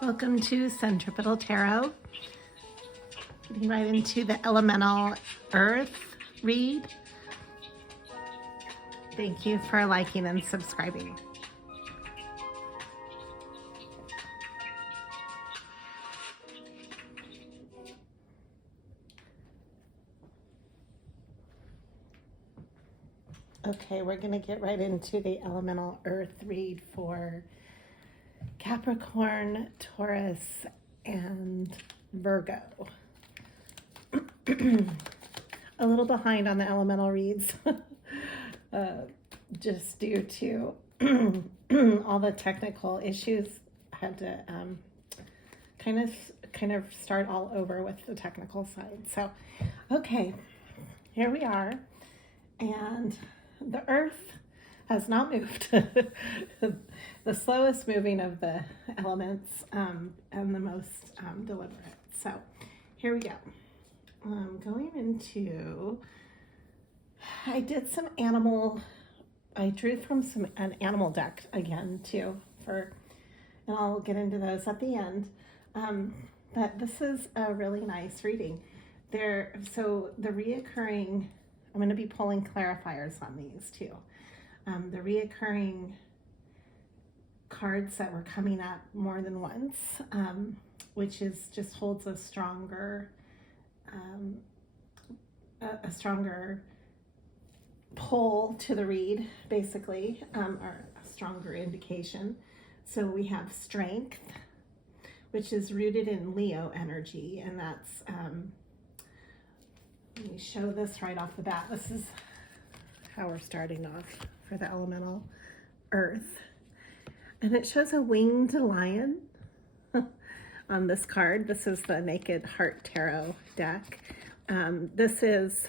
Welcome to Centripetal Tarot. Getting right into the elemental earth read. Thank you for liking and subscribing. Okay, we're going to get right into the elemental earth read for Capricorn, Taurus, and Virgo. A little behind on the elemental reads, just due to all the technical issues. I had to kind of start all over with the technical side. So, okay, here we are, and the earth has not moved. The slowest moving of the elements, and the most deliberate. So here we go. Going into, I did some animal, I drew from an animal deck again too, and I'll get into those at the end. But this is a really nice reading. So the reoccurring, I'm going to be pulling clarifiers on these too. The reoccurring cards that were coming up more than once, which just holds a stronger pull to the read, basically, or a stronger indication. So we have strength, which is rooted in Leo energy, and that's, let me show this right off the bat. This is how we're starting off for the elemental earth. And it shows a winged lion on this card. This is the Naked Heart Tarot deck. This is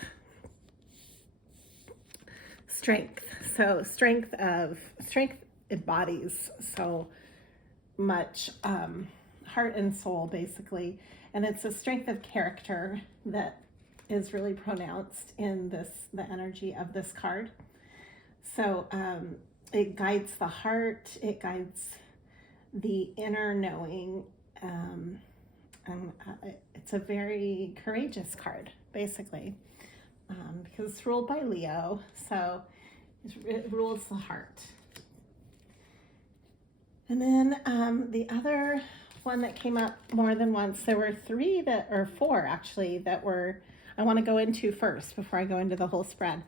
strength. So strength embodies so much heart and soul, basically. And it's a strength of character that is really pronounced in the energy of this card. So it guides the heart, it guides the inner knowing, and it's a very courageous card, basically, because it's ruled by Leo, so it rules the heart. And then the other one that came up more than once, there were four actually, that I want to go into first before I go into the whole spread.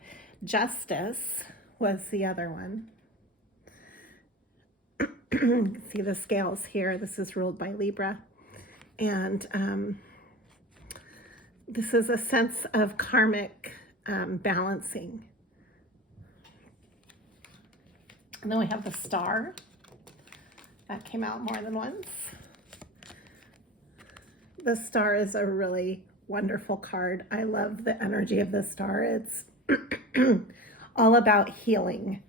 Justice was the other one. You can see the scales here. This is ruled by Libra. And this is a sense of karmic balancing. And then we have the Star. That came out more than once. The Star is a really wonderful card. I love the energy of the Star. It's all about healing.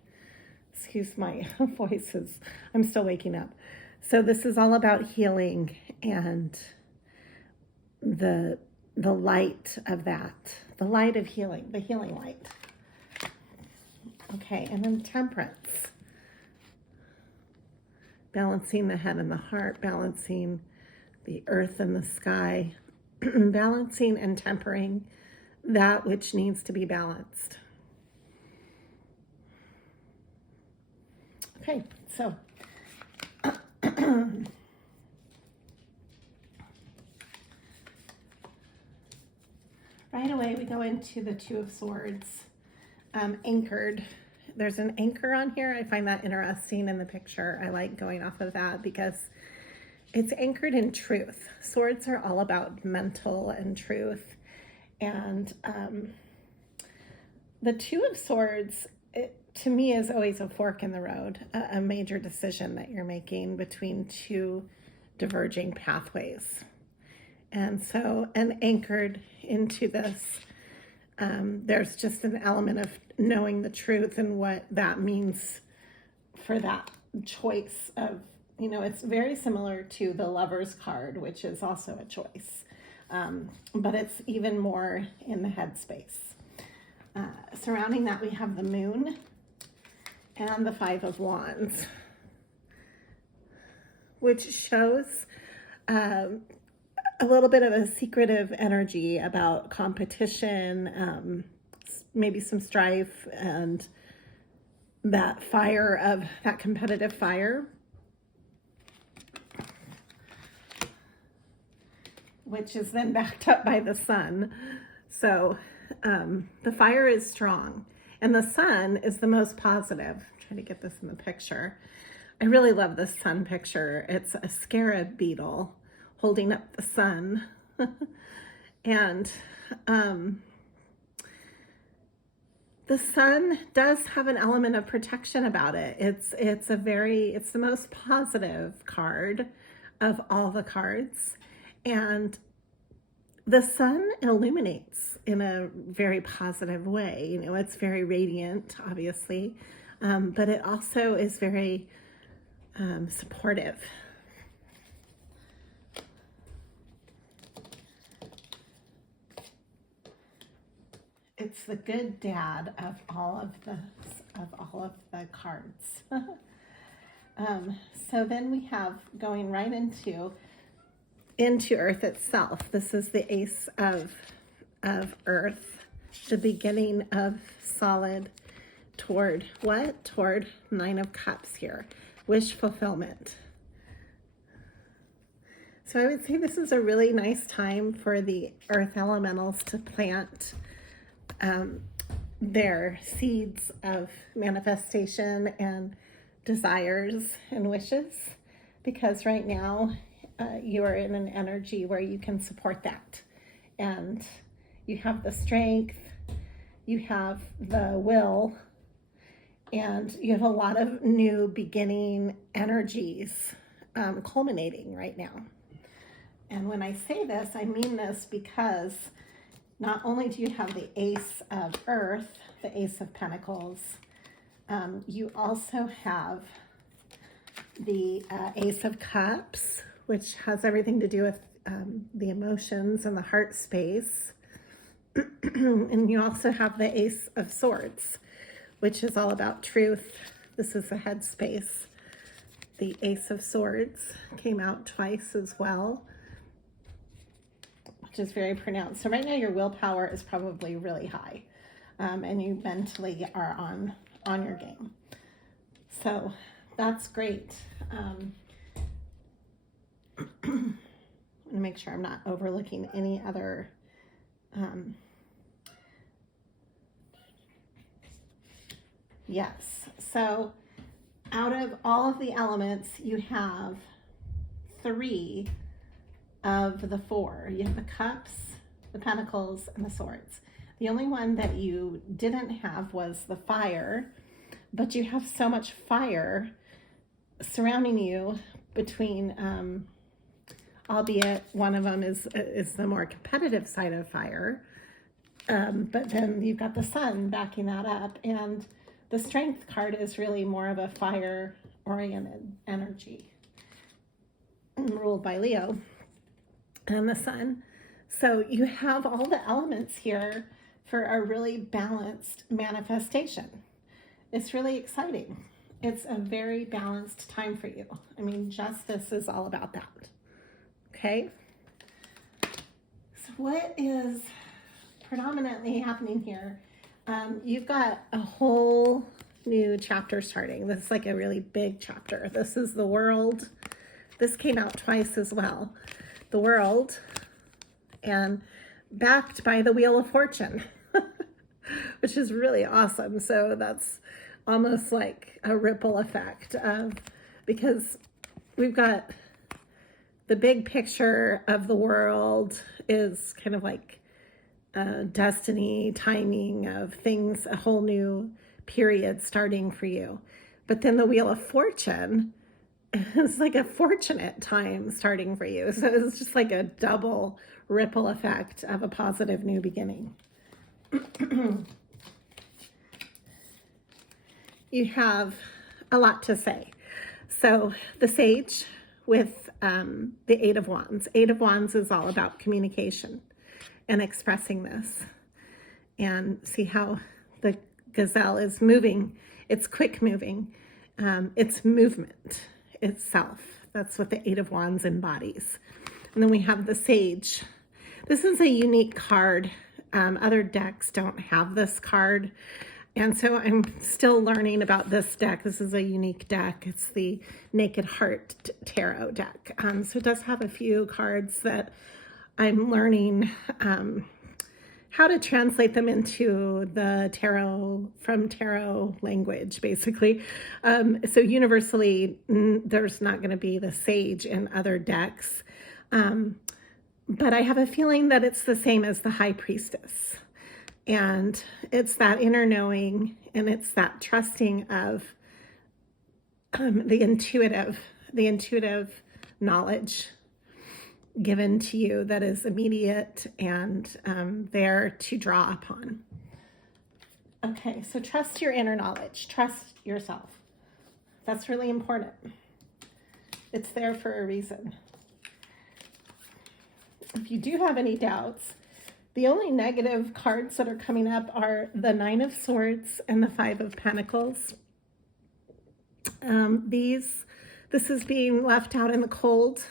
Excuse my voices. I'm still waking up. So this is all about healing and the light of that. The light of healing, the healing light. Okay, and then Temperance. Balancing the head and the heart, balancing the earth and the sky, balancing and tempering that which needs to be balanced. Okay, so right away we go into the Two of Swords, anchored. There's an anchor on here. I find that interesting in the picture. I like going off of that because it's anchored in truth. Swords are all about mental and truth. And the Two of Swords, to me, is always a fork in the road, a major decision that you're making between two diverging pathways. And so, and anchored into this, there's just an element of knowing the truth and what that means for that choice of, it's very similar to the Lover's card, which is also a choice, but it's even more in the headspace. Surrounding that, we have the Moon and the Five of Wands. which shows a little bit of a secretive energy about competition, maybe some strife, and that fire of that competitive fire, which is then backed up by the sun. So the fire is strong, and the sun is the most positive. I'm trying to get this in the picture. I really love this sun picture. It's a scarab beetle holding up the sun. And the sun does have an element of protection about it. It's the most positive card of all the cards. And the sun illuminates in a very positive way. You know, it's very radiant, obviously, but it also is very supportive. It's the good dad of all of the cards. So then we have, going right into Earth itself. This is the Ace of Earth, the beginning of solid toward what? Toward Nine of Cups here. Wish fulfillment. So I would say this is a really nice time for the earth elementals to plant their seeds of manifestation and desires and wishes, because right now you are in an energy where you can support that, and you have the strength, you have the will, and you have a lot of new beginning energies culminating right now. And when I say this, I mean this because not only do you have the Ace of Earth, the Ace of Pentacles, you also have the Ace of Cups, which has everything to do with the emotions and the heart space. And you also have the Ace of Swords, which is all about truth. This is the head space. The Ace of Swords came out twice as well, which is very pronounced. So right now your willpower is probably really high, and you mentally are on your game. So that's great. I'm gonna make sure I'm not overlooking any other yes. So out of all of the elements, you have 3 of the 4. You have the Cups, the Pentacles, and the Swords. The only one that you didn't have was the Fire, but you have so much fire surrounding you between, albeit one of them is the more competitive side of fire, but then you've got the sun backing that up, and the Strength card is really more of a fire-oriented energy, ruled by Leo and the sun. So you have all the elements here for a really balanced manifestation. It's really exciting. It's a very balanced time for you. I mean, justice is all about that. Okay? So what is predominantly happening here? You've got a whole new chapter starting. This is like a really big chapter. This is the World. This came out twice as well. The World, and backed by the Wheel of Fortune, which is really awesome. So that's almost like a ripple effect of, because we've got the big picture of the world is kind of like destiny, timing of things, a whole new period starting for you. But then the Wheel of Fortune is like a fortunate time starting for you. So it's just like a double ripple effect of a positive new beginning. You have a lot to say. So the Sage with the Eight of Wands. Eight of Wands is all about communication and expressing this. And see how the gazelle is moving. It's quick moving. It's movement itself That's what the Eight of Wands embodies. And then we have the Sage. This is a unique card. Other decks don't have this card. And so I'm still learning about this deck. This is a unique deck. It's the Naked Heart Tarot deck. So it does have a few cards that I'm learning how to translate them into the tarot, from tarot language, basically. So universally, there's not going to be the Sage in other decks. But I have a feeling that it's the same as the High Priestess. And it's that inner knowing, and it's that trusting of the intuitive knowledge given to you that is immediate and there to draw upon. Okay, so trust your inner knowledge. Trust yourself. That's really important. It's there for a reason. If you do have any doubts, the only negative cards that are coming up are the Nine of Swords and the Five of Pentacles. This is being left out in the cold,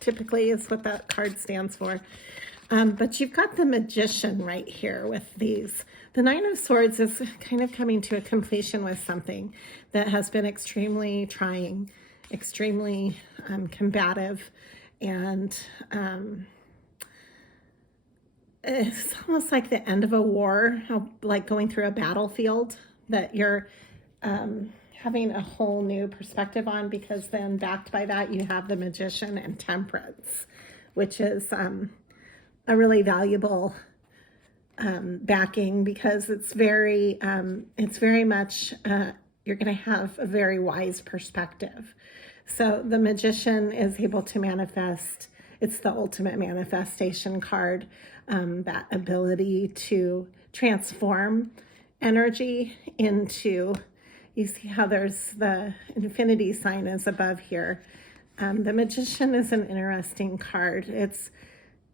typically is what that card stands for. But you've got the Magician right here with these. The Nine of Swords is kind of coming to a completion with something that has been extremely trying, extremely combative, and it's almost like the end of a war, like going through a battlefield that you're having a whole new perspective on, because then backed by that, you have the Magician and Temperance, which is a really valuable backing, because it's very much, you're going to have a very wise perspective. So the Magician is able to manifest. It's the ultimate manifestation card, that ability to transform energy into, you see how there's the infinity sign is above here. The Magician is an interesting card. It's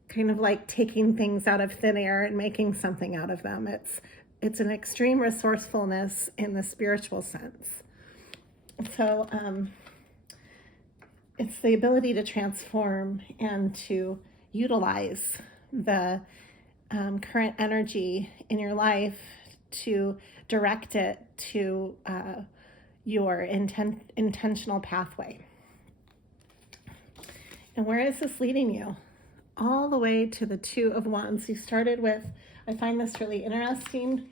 kind of like taking things out of thin air and making something out of them. It's an extreme resourcefulness in the spiritual sense. So it's the ability to transform and to utilize the current energy in your life to direct it to your intentional pathway. And where is this leading you? All the way to the Two of Wands. You started with, I find this really interesting,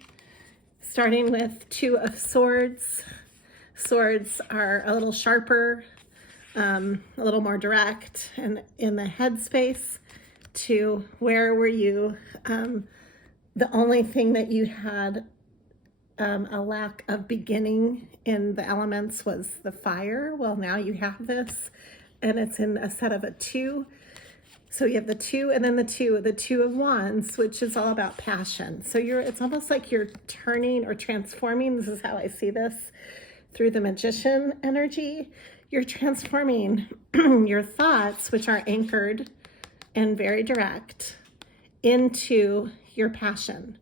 starting with Two of Swords. Swords are a little sharper, a little more direct, and in the headspace, to where were you? The only thing that you had a lack of beginning in the elements was the fire. Well, now you have this, and it's in a set of a two. So you have the two, and then the Two of Wands, which is all about passion. So it's almost like you're turning or transforming. This is how I see this through the Magician energy. You're transforming your thoughts, which are anchored and very direct, into your passion.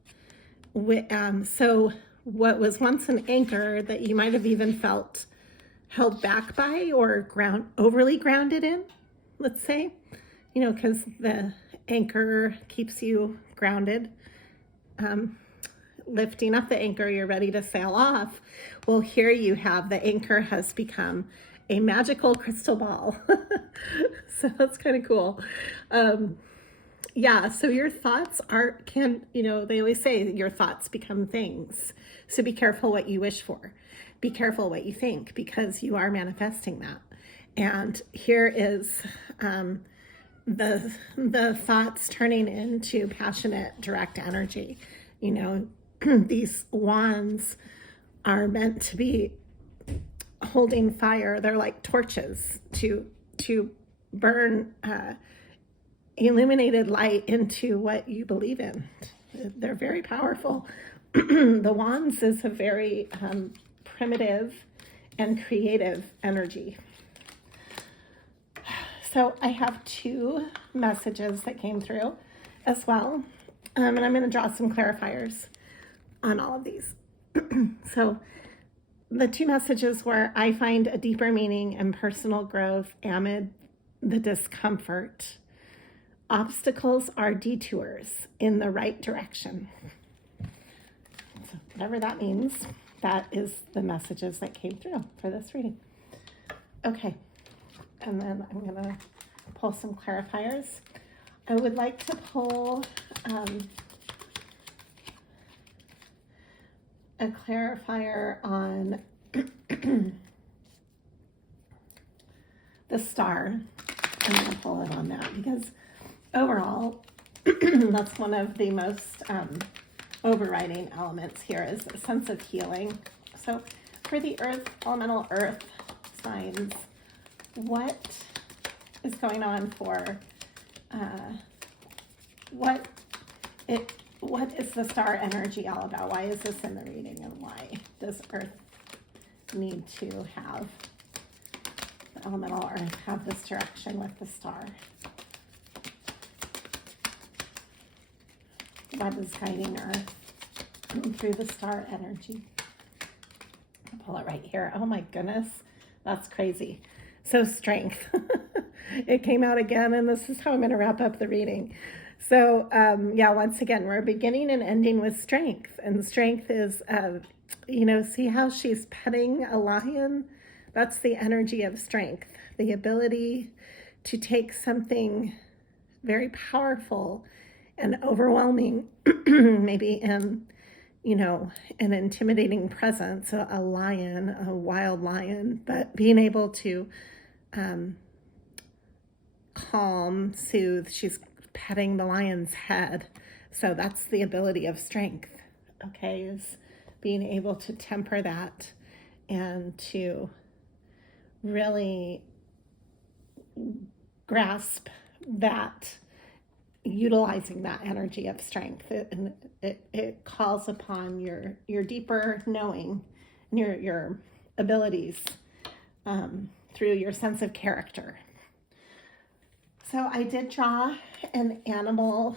So what was once an anchor that you might have even felt held back by or overly grounded in, let's say, because the anchor keeps you grounded. Lifting up the anchor, you're ready to sail off. Well, here you have the anchor has become a magical crystal ball. So that's kind of cool. Yeah, so your thoughts they always say your thoughts become things. So be careful what you wish for. Be careful what you think, because you are manifesting that. And here is the thoughts turning into passionate, direct energy. These wands are meant to be holding fire. They're like torches to burn illuminated light into what you believe in. They're very powerful. The wands is a very primitive and creative energy. So I have two messages that came through as well. And I'm going to draw some clarifiers on all of these. So the two messages were, I find a deeper meaning and personal growth amid the discomfort. Obstacles are detours in the right direction. So whatever that means, that is the messages that came through for this reading. Okay, and then I'm going to pull some clarifiers. I would like to pull a clarifier on the star. I'm going to pull it on that because overall, that's one of the most overriding elements here is a sense of healing. So for the earth, elemental earth signs, what is going on for what is the star energy all about? Why is this in the reading, and why does earth need to have the elemental earth have this direction with the star? What is guiding earth through the star energy? I'll pull it right here. Oh my goodness, that's crazy. So strength. It came out again, and this is how I'm going to wrap up the reading. So yeah, once again, we're beginning and ending with strength. And strength is, see how she's petting a lion? That's the energy of strength. The ability to take something very powerful and overwhelming, maybe in, an intimidating presence, a lion, a wild lion, but being able to calm, soothe. She's petting the lion's head. So that's the ability of strength, okay, is being able to temper that and to really grasp that, utilizing that energy of strength. It calls upon your deeper knowing and your abilities through your sense of character. So I did draw an animal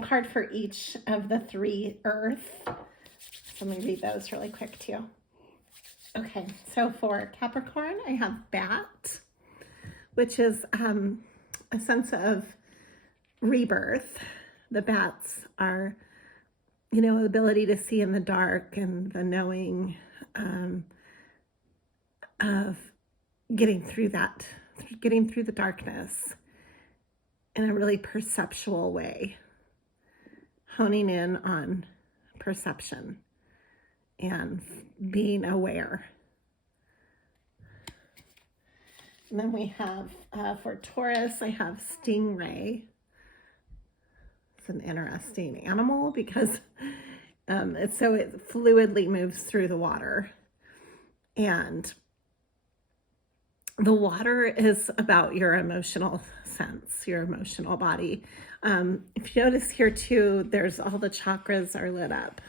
card for each of the three earth. So let me read those really quick too. Okay, so for Capricorn, I have bat, which is a sense of rebirth. The bats are, the ability to see in the dark and the knowing of getting through the darkness in a really perceptual way, honing in on perception and being aware. And then we have, for Taurus, I have stingray. It's an interesting animal because it fluidly moves through the water. And the water is about your emotional sense, your emotional body. If you notice here too, there's all the chakras are lit up.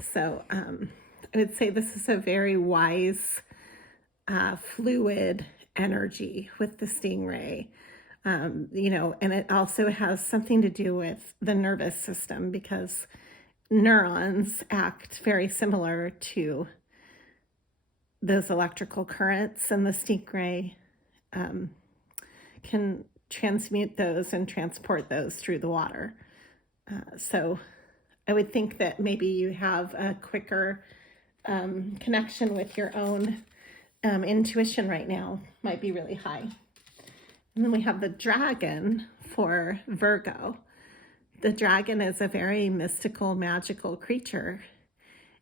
So I would say this is a very wise, fluid energy with the stingray. And it also has something to do with the nervous system because neurons act very similar to those electrical currents, and the stingray can transmute those and transport those through the water. So I would think that maybe you have a quicker connection with your own intuition right now, might be really high. And then we have the dragon for Virgo. The dragon is a very mystical, magical creature,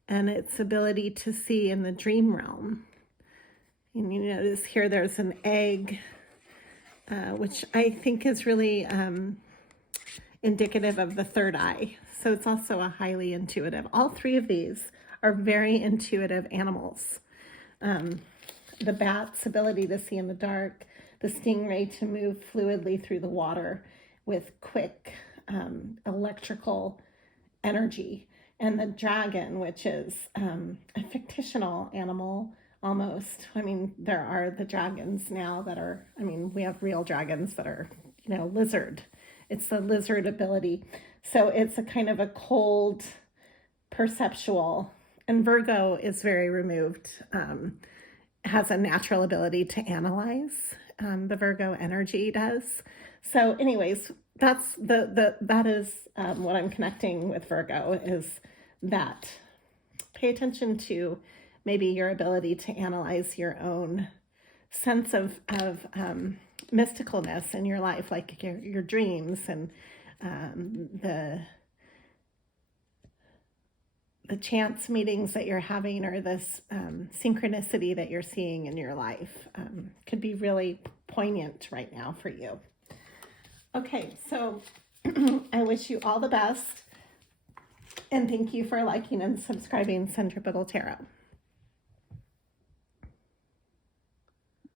and its ability to see in the dream realm. And you notice here there's an egg, which I think is really indicative of the third eye. So it's also a highly intuitive. All three of these are very intuitive animals. The bat's ability to see in the dark, the stingray to move fluidly through the water with quick electrical energy, and the dragon, which is a fictional animal almost. I mean, there are the dragons now that are, we have real dragons that are, lizard. It's the lizard ability. So it's a kind of a cold, perceptual, and Virgo is very removed, has a natural ability to analyze. The Virgo energy does. So anyways, that is what I'm connecting with Virgo, is that pay attention to maybe your ability to analyze your own sense of mysticalness in your life, like your dreams and the chance meetings that you're having, or this synchronicity that you're seeing in your life, could be really poignant right now for you. Okay, so I wish you all the best, and thank you for liking and subscribing Centripetal Tarot.